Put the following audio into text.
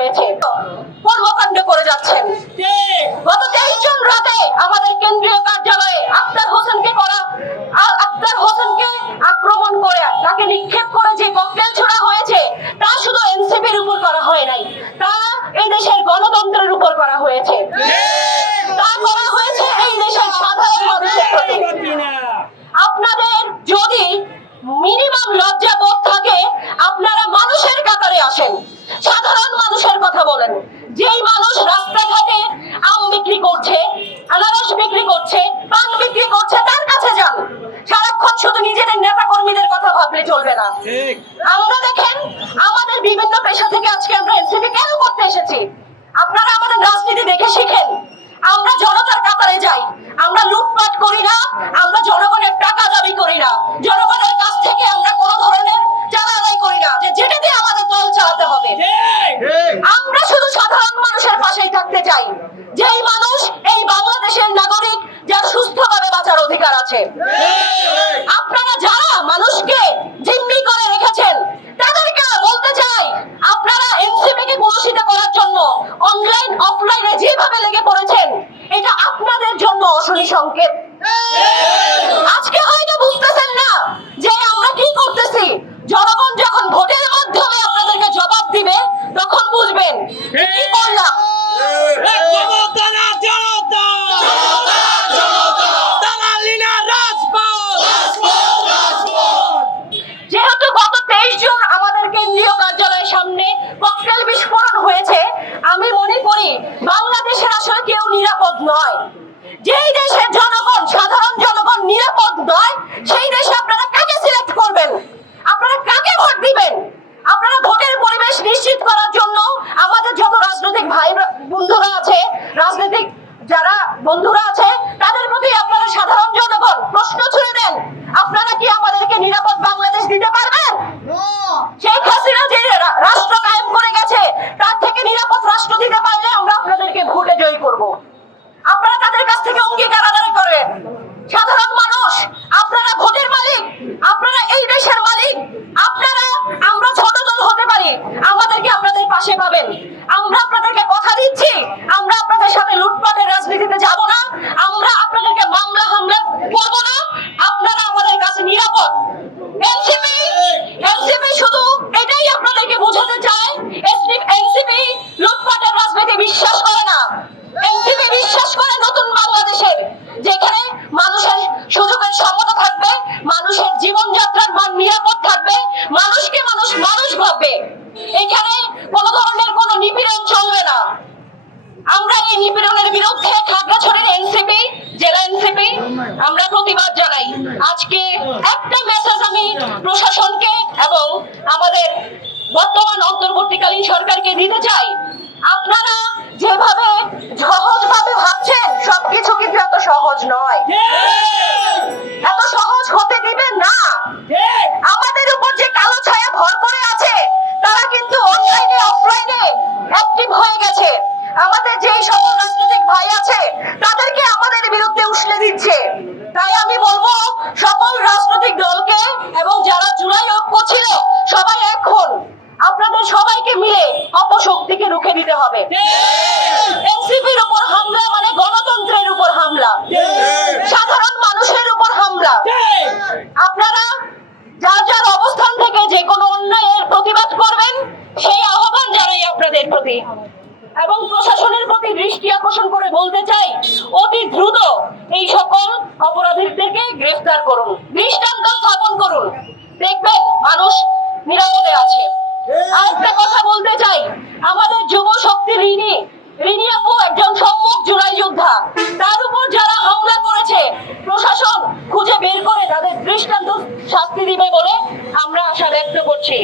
হয়েছে, কর্মকাণ্ড করে যাচ্ছেন। গত 23 জুন রাতে আমাদের কেন্দ্রীয় কার্যালয়ে আক্তার হোসেনকে আক্রমণ করে তাকে নিক্ষেপ করে যে ককটেল ছোড়া হয়েছে তা শুধু এনসিপির উপর করা হয় নাই, তা এই দেশের গণতন্ত্রের উপর করা হয়েছে, তা করা হয়েছে এই দেশের সাধারণ মানুষের প্রতি। আপনাদের যদি মিনিমাম লজ্জা বোধ থাকে, আপনারা মানুষের কাতারে আসেন, সাধারণ মানুষের কথা বলেন। যেই মানুষ রাস্তাঘাটে আম বিক্রি করছে, আনারস বিক্রি করছে, পান বিক্রি করছে, তার কাছে যান। সারাক্ষণ শুধু নিজেদের নেতা কর্মীদের কথা ভাবলে চলবে না। আমরা দেখেন আমাদের বিভিন্ন পেশা থেকে আজকে আমরা এনসিপি কেন করতে এসেছি, আপনারা আমাদের রাজনীতি দেখে শিখেন। আমরা জনতার কাতারে যাই, আমরা লুটপাট করি না, আমরা জনগণের টাকা দাবি করি না, জনগণের কাছ থেকে আমরা কোনো ধরনের চাঁদা আদায় করি না যে যেটা দিয়ে আমাদের দল চালাতে হবে। আমরা শুধু সাধারণ মানুষের পাশেই থাকতে চাই, যেই মানুষ এই বাংলাদেশের নাগরিক, যার সুস্থভাবে বাঁচার অধিকার আছে। আপনারা যারা মানুষকে জিম্মি করে রেখেছেন তাদেরকে বলতে চাই, আপনারা এনসিপি কে কুলুষিত করার জন্য অনলাইন অফলাইনে যেভাবে লেগে পড়েছেন, এটা আপনাদের জন্য অশনি সংকেত। আজকে হয়তো বুঝতেছেন না যে আমরা কি করতেছি। জনগণ যখন ভোটের মাধ্যমে আপনাদেরকে জবাব দিবে তখন বুঝবেন কি করলাম। যেহেতু গত 23 জুন আমাদের কেন্দ্রীয় কার্যালয়ের সামনে ককটেল বিস্ফোরণ হয়েছে, আমি মনে করি বাংলাদেশের আসলে কেউ নিরাপদ নয়। যেই দেশের জনগণ, সাধারণ জনগণ নিরাপদ নয়, সেই দেশে আপনারা কাকে সিলেক্ট করবেন, আপনারা কাকে ভোট দিবেন? আপনারা ভোটের পরিবেশ নিশ্চিত করার জন্য আমাদের যত রাজনৈতিক ভাই বন্ধুরা আছে, রাজনৈতিক যারা বন্ধুরা আছে, তাদের প্রতি আপনারা সাধারণ জনগণ প্রশ্ন ছুড়ে দেন, আপনারা কি আমাদেরকে নিরাপদ বাংলাদেশ দিতে পারবেন? শেখ হাসিনা যে রাষ্ট্র কায়েম করে গেছে তার থেকে নিরাপদ রাষ্ট্র দিতে পারলে আমরা আপনাদেরকে ভোটে জয়ী করব। আপনারা তাদের কাছ থেকে অঙ্গীকার আদায় করেন। সাধারণ মানুষ, আপনারা ভোটের মালিক, আপনারা এই দেশের মালিক। আপনারা, আমরা ছোট দল হতে পারি, আমাদেরকে আপনাদের পাশে পাবেন। আমরা আপনাদেরকে কথা দিচ্ছি, আমরা আপনাদের সাথে লুটপাটের রাজনীতিতে যাব না, আমরা আপনাদেরকে মামলা হামলা করব না, আপনারা আমাদের কাছে নিরাপদ। এনসিপি শুধু এটাই আপনাদেরকে বোঝাতে চায়, এনসিপি লুটপাটের রাজনীতি বিশ্বাস করে না। এনসিপি বিশ্বাস করে নতুন বাংলাদেশের, যেখানে মানুষের সুযোগের সমতা থাকবে, মানুষের জীবনযাত্রার মান নিরাপদ থাকবে, মানুষকে মানুষ মানুষ ভাববে, এখানে কোন ধরনের কোনো নিপীড়ন চলবে না। আমরা এই নিপীড়নের বিরুদ্ধে খাগড়াছড়ির এনসিপি, জেলা এনসিপি আমরা প্রতিবাদ জানাই। আজকে একটা মেসেজ আমি প্রশাসনকে এবং আমাদের বর্তমান অন্তর্বর্তীকালীন সরকারকে দিতে চাই, আপনারা যেভাবে সহজভাবে ভাবছেন সবকিছু কিন্তু এত সহজ নয়, এত সহজ হতে দিবেন না। আমাদের উপর যে কালো ছায়া ভর করে আছে তারা কিন্তু অনলাইনে অফলাইনে অ্যাক্টিভ হয়ে গেছে। আমাদের যেই সকল রাজনৈতিক ভাই আছে তাদেরকে আমাদের বিরুদ্ধে উস্কে দিচ্ছে। তাই আমি বলবো সকল রাজনৈতিক দলকে এবং যারা জুলাই ঐক্য ছিল সবাই এখন আপনাদের সবাইকে মিলে অপশক্তিকে রুখে দিতে হবে। এনসিপির উপর হামলা মানে গণতন্ত্রের উপর হামলা, সাধারণ মানুষের উপর হামলা। আপনারা যার যার অবস্থান থেকে যে কোনো অন্যায়ের প্রতিবাদ করবেন, সেই আহ্বান জানাই আপনাদের প্রতি। এবং প্রশাসনের প্রতি দৃষ্টি আকর্ষণ করে বলতে চাই, অতি দ্রুত এই সকল অপরাধীদেরকে গ্রেফতার করুন, দৃষ্টান্ত স্থাপন করুন, দেখবেন মানুষ নিরাপদে আছে। আরেকটা কথা বলতে চাই, আমাদের যুব শক্তি রিনি আপু একজন সম্মুখ জুলাই যোদ্ধা, তার উপর যারা হামলা করেছে প্রশাসন খুঁজে বের করে তাদের দৃষ্টান্ত শাস্তি দিবে বলে আমরা আশা ব্যক্ত করছি।